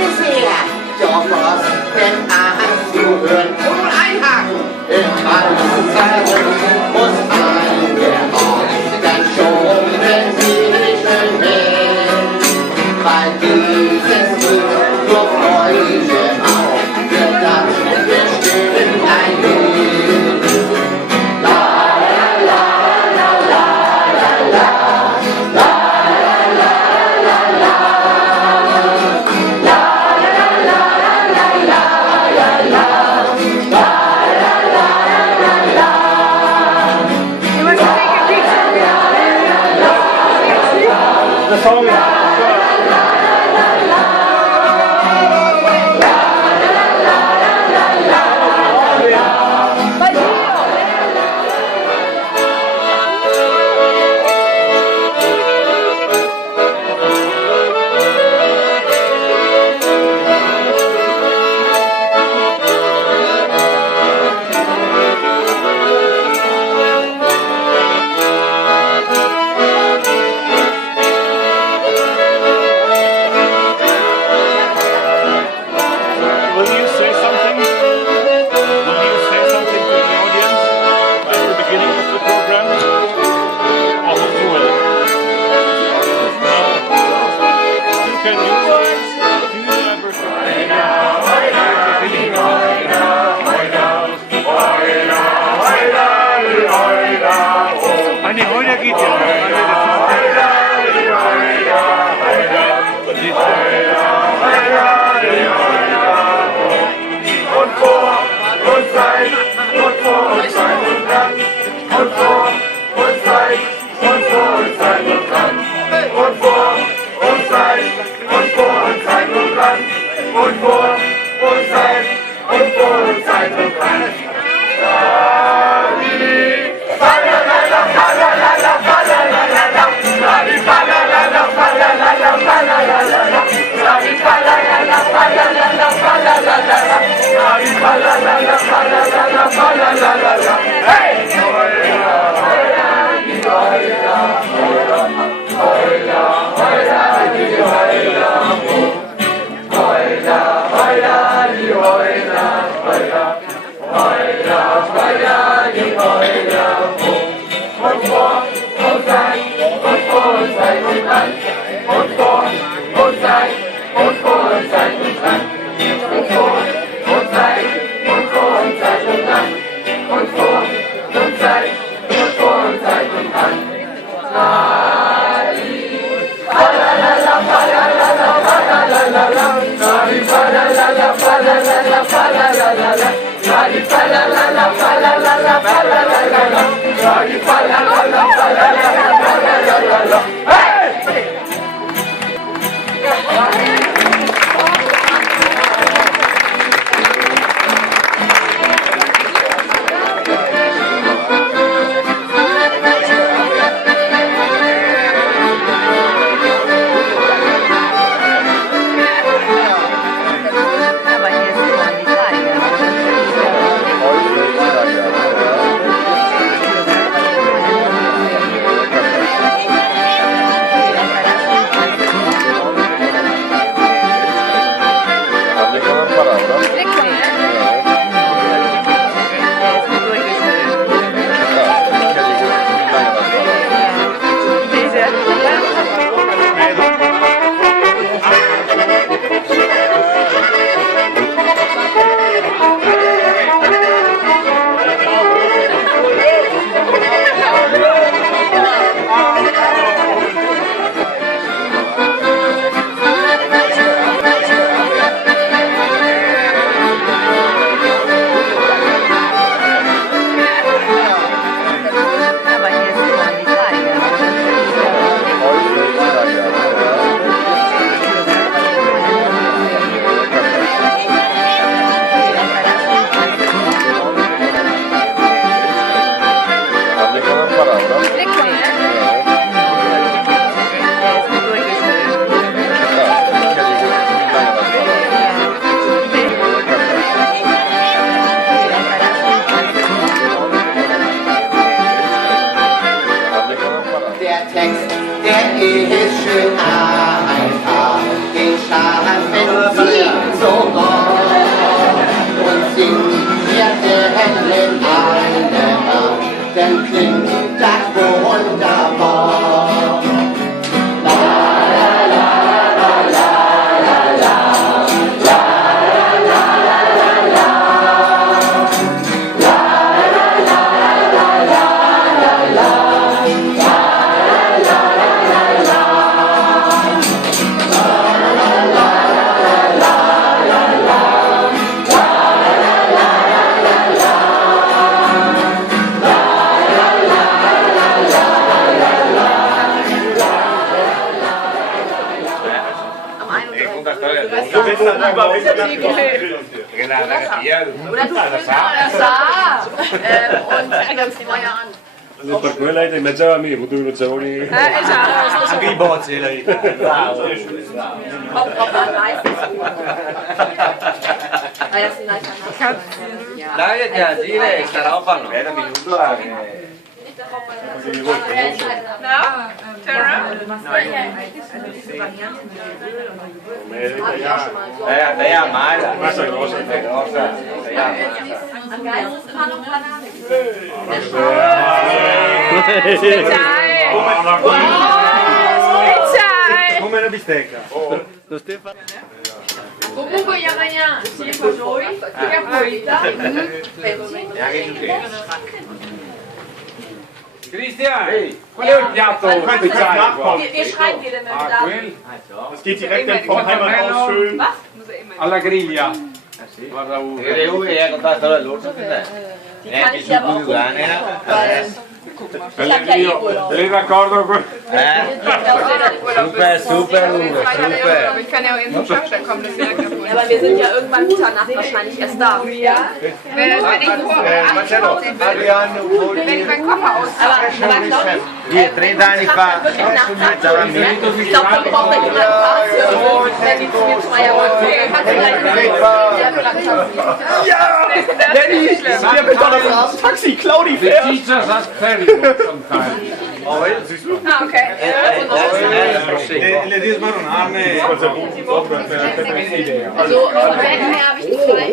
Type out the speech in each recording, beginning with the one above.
จังซี่แหละจอฟอสเป็นอาหารสู่เพื่อนผู้หลายทางalles Seiten muss ein der dann schon wenn sie nicht mehr weil dieses nur Freude auch wird das bestimmt ein Lied. La la la la la la la la la la la The song is Hoyla, Oder du füllst das sa und fängst Feuer an. Per quella è in mezzo a me, tu non c'è un... Esatto. Anche i bozzi lei. Bravo. Kommt drauf an, meistens. Ah, das ist ein nicer Name. Dai, già, dire, sta roba no. Era minuto No? Tara? lei ha mai la Questa è grossa. Am geilsten war noch Banane. Come una bistecca. Comunque gli amanhã, sì, con noi, che è pulita. Cristian, qual è il piatto speciale qua? Wir schreiben dir den Ah, quel? Das geht direkt vom Heimat aus schön. Alla griglia. Guarda uno. Le uve hai contato la luce che Die kann ich ja aber auch weil ich hab ja eh Urlaub. Sei d'accordo con... Super, super uve, super. Ich kann ja auch in den Schafstein kommen, das wäre kein Problem. Aber wir sind ja irgendwann Mitternacht wahrscheinlich erst da. Wenn ich meinen Koffer aus. Aber Claudia, 30 anni fa stava a me. ich glaube, dann braucht er jemand Fahrt, wenn die zu mir zu Eier wollen. Kannst du gleich Wir bestellen das Taxi, Claudi The fährt. teachers are terrible sometimes. Ah, okay. Le devi smaronarne. Also, vorher habe ich die zwei.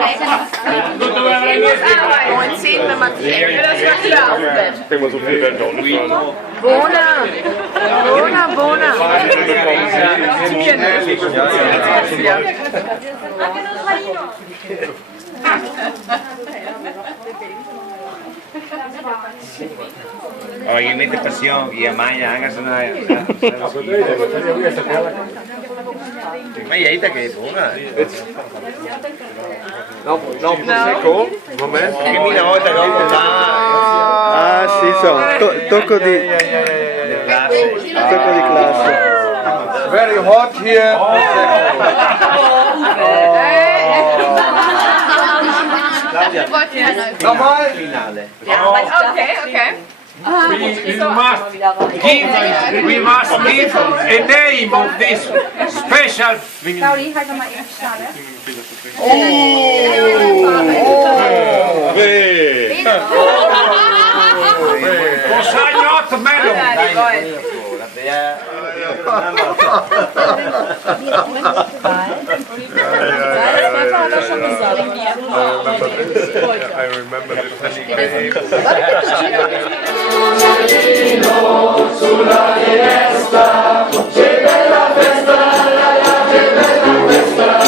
Tu dove avrai messo? 19, wenn man Ja, das war klar. Denk mal, so viel werden doch nicht sein. Bona. Oh, je mette passione, je mangia anche se non hai. Ma je eet che è buona. No, prosecco? Moment. Che mi una volta che ho Ah, sì, tocco di classe. Very hot here. Nochmal. finale. Okay. We must give a name of this special... Claudi, halt doch mal eben Schale. Cosagno melon. I remember the penny Sulla finestra, c'è bella festa, c'è bella festa,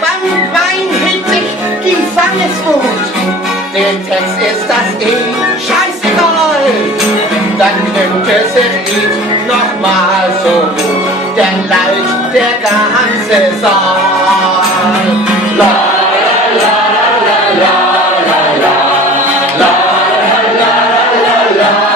Beim Wein hebt sich die Sangeswut. Den Text ist das scheißegal. Dann klingt es im Lied nochmal so gut. Denn laut der ganze Saal. La, la, la, la, la, la, la, la, la, la, la.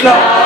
La